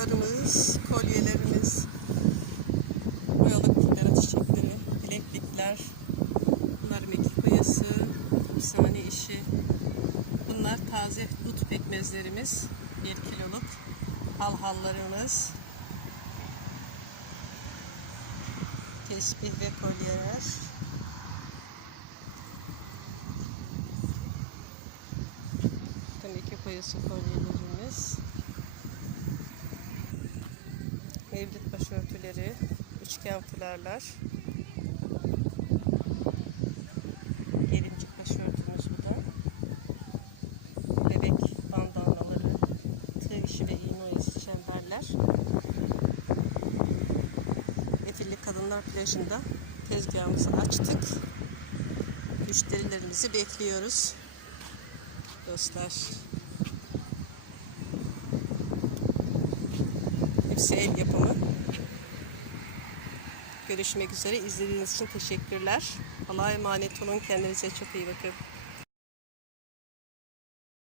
takılarımız, kolyelerimiz, boyalık boyalıklara çiçekleri, bileklikler, bunlar mekik boyası, hapishane işi. Bunlar taze dut pekmezlerimiz, 1 kiloluk halhallarımız, tesbih ve kolyeler. Tabii ki koyası kolyelerimiz. Mevlüt başörtüleri, üçgen fularlar. Gelincik başörtümüz bu da. Bebek bandanaları, tığ işi ve iğne oyası çemberler. Efilli Kadınlar Plajı'nda tezgahımızı açtık. Müşterilerimizi bekliyoruz. Dostlar. Hepsi el yapımı. Görüşmek üzere. İzlediğiniz için teşekkürler. Allah'a emanet olun. Kendinize çok iyi bakın.